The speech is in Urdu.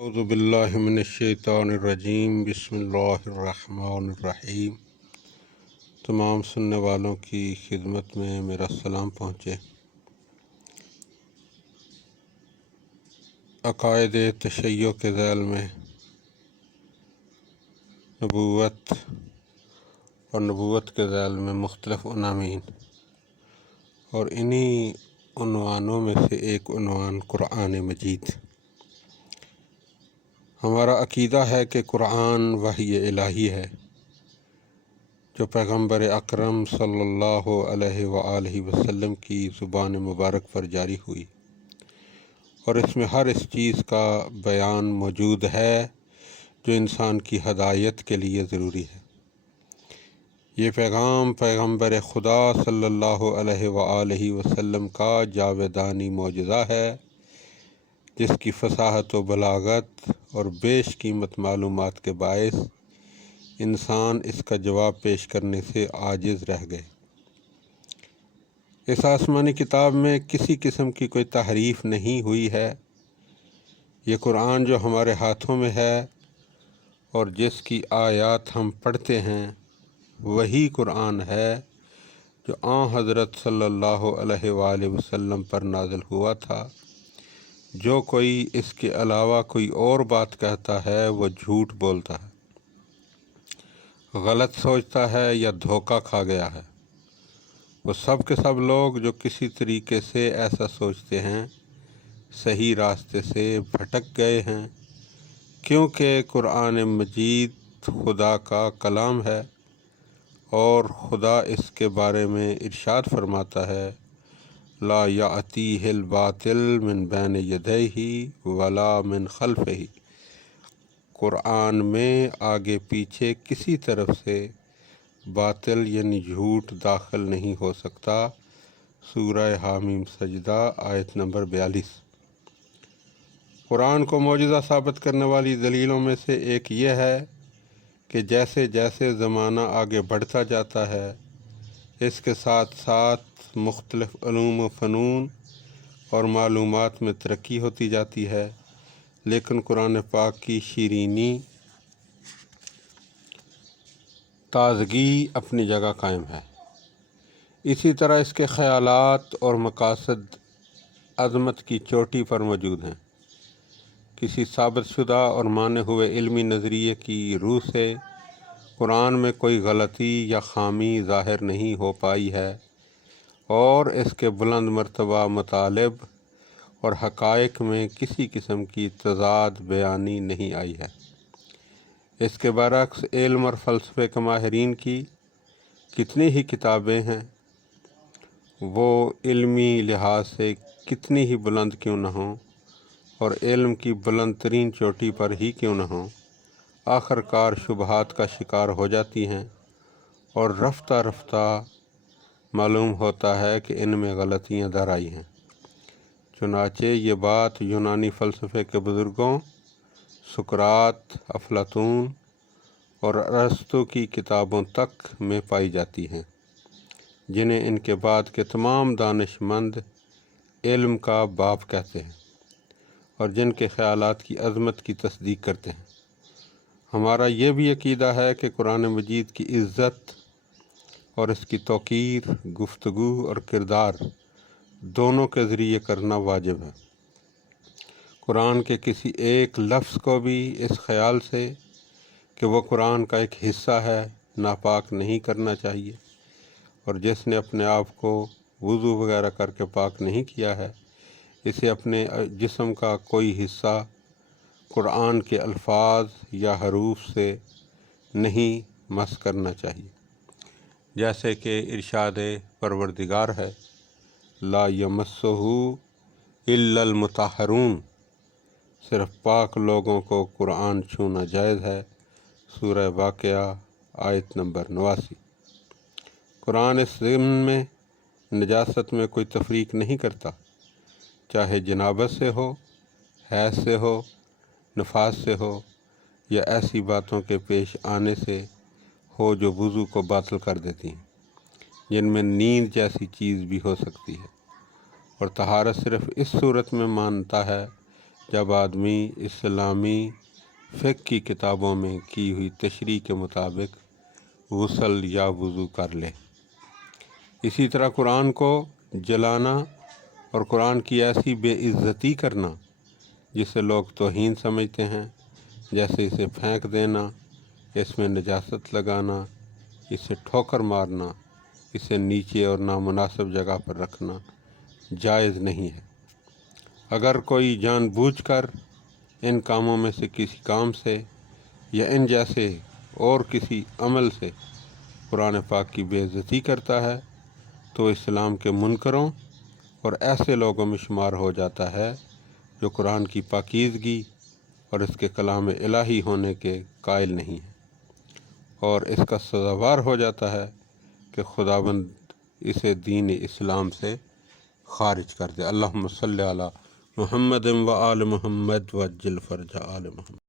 اعوذ باللہ من الشیطان الرجیم، بسم اللہ الرحمن الرحیم۔ تمام سننے والوں کی خدمت میں میرا سلام پہنچے۔ عقائد تشیع کے ذیل میں نبوت اور نبوت کے ذیل میں مختلف عناوین، اور انہی عنوانوں میں سے ایک عنوان قرآن مجید۔ ہمارا عقیدہ ہے کہ قرآن وحی الہی ہے جو پیغمبر اکرم صلی اللہ علیہ وآلہ وسلم کی زبان مبارک پر جاری ہوئی، اور اس میں ہر اس چیز کا بیان موجود ہے جو انسان کی ہدایت کے لیے ضروری ہے۔ یہ پیغام پیغمبر خدا صلی اللہ علیہ وآلہ وسلم کا جاودانی معجزہ ہے، جس کی فصاحت و بلاغت اور بیش قیمت معلومات کے باعث انسان اس کا جواب پیش کرنے سے عاجز رہ گئے۔ اس آسمانی کتاب میں کسی قسم کی کوئی تحریف نہیں ہوئی ہے۔ یہ قرآن جو ہمارے ہاتھوں میں ہے اور جس کی آیات ہم پڑھتے ہیں، وہی قرآن ہے جو حضرت صلی اللہ علیہ وآلہ وسلم پر نازل ہوا تھا۔ جو کوئی اس کے علاوہ کوئی اور بات کہتا ہے وہ جھوٹ بولتا ہے، غلط سوچتا ہے یا دھوکہ کھا گیا ہے۔ وہ سب کے سب لوگ جو کسی طریقے سے ایسا سوچتے ہیں، صحیح راستے سے بھٹک گئے ہیں، کیونکہ قرآن مجید خدا کا کلام ہے، اور خدا اس کے بارے میں ارشاد فرماتا ہے، لا یأتیہ الباطل من بین یدیہ ولا من خلفہ۔ قرآن میں آگے پیچھے کسی طرف سے باطل یعنی جھوٹ داخل نہیں ہو سکتا۔ سورہ حامیم سجدہ آیت نمبر 42۔ قرآن کو معجزہ ثابت کرنے والی دلیلوں میں سے ایک یہ ہے کہ جیسے جیسے زمانہ آگے بڑھتا جاتا ہے، اس کے ساتھ ساتھ مختلف علوم و فنون اور معلومات میں ترقی ہوتی جاتی ہے، لیکن قرآن پاک کی شیرینی، تازگی اپنی جگہ قائم ہے۔ اسی طرح اس کے خیالات اور مقاصد عظمت کی چوٹی پر موجود ہیں۔ کسی ثابت شدہ اور مانے ہوئے علمی نظریے کی روح سے قرآن میں کوئی غلطی یا خامی ظاہر نہیں ہو پائی ہے، اور اس کے بلند مرتبہ مطالب اور حقائق میں کسی قسم کی تضاد بیانی نہیں آئی ہے۔ اس کے برعکس علم اور فلسفے کے ماہرین کی کتنی ہی کتابیں ہیں، وہ علمی لحاظ سے کتنی ہی بلند کیوں نہ ہوں اور علم کی بلند ترین چوٹی پر ہی کیوں نہ ہوں، آخر کار شبہات کا شکار ہو جاتی ہیں، اور رفتہ رفتہ معلوم ہوتا ہے کہ ان میں غلطیاں در آئی ہیں۔ چنانچہ یہ بات یونانی فلسفے کے بزرگوں سقراط، افلاطون اور ارسطو کی کتابوں تک میں پائی جاتی ہیں، جنہیں ان کے بعد کے تمام دانش مند علم کا باپ کہتے ہیں، اور جن کے خیالات کی عظمت کی تصدیق کرتے ہیں۔ ہمارا یہ بھی عقیدہ ہے کہ قرآن مجید کی عزت اور اس کی توقیر گفتگو اور کردار دونوں کے ذریعے کرنا واجب ہے۔ قرآن کے کسی ایک لفظ کو بھی اس خیال سے کہ وہ قرآن کا ایک حصہ ہے ناپاک نہیں کرنا چاہیے، اور جس نے اپنے آپ کو وضو وغیرہ کر کے پاک نہیں کیا ہے، اسے اپنے جسم کا کوئی حصہ قرآن کے الفاظ یا حروف سے نہیں مس کرنا چاہیے، جیسے کہ ارشاد پروردگار ہے، لا یمسہ الا المطہرون۔ صرف پاک لوگوں کو قرآن چھونا جائز ہے۔ سورہ واقعہ آیت نمبر 89۔ قرآن اس ضمن میں نجاست میں کوئی تفریق نہیں کرتا، چاہے جنابت سے ہو، حیض سے ہو، نفاس سے ہو، یا ایسی باتوں کے پیش آنے سے ہو جو وضو کو باطل کر دیتی ہیں، جن میں نیند جیسی چیز بھی ہو سکتی ہے۔ اور طہارت صرف اس صورت میں مانتا ہے جب آدمی اسلامی فقہ کی کتابوں میں کی ہوئی تشریح کے مطابق غسل یا وضو کر لے۔ اسی طرح قرآن کو جلانا اور قرآن کی ایسی بے عزتی کرنا جسے لوگ توہین سمجھتے ہیں، جیسے اسے پھینک دینا، اس میں نجاست لگانا، اسے ٹھوکر مارنا، اسے نیچے اور نامناسب جگہ پر رکھنا جائز نہیں ہے۔ اگر کوئی جان بوجھ کر ان کاموں میں سے کسی کام سے یا ان جیسے اور کسی عمل سے قرآن پاک کی بے عزتی کرتا ہے تو اسلام کے منکروں اور ایسے لوگوں میں شمار ہو جاتا ہے جو قرآن کی پاکیزگی اور اس کے کلام الہی ہونے کے قائل نہیں ہیں، اور اس کا سزاوار ہو جاتا ہے کہ خداوند اسے دین اسلام سے خارج کر دے۔ اللہم صلی علی محمد و آل محمد وعجل فرج آل محمد۔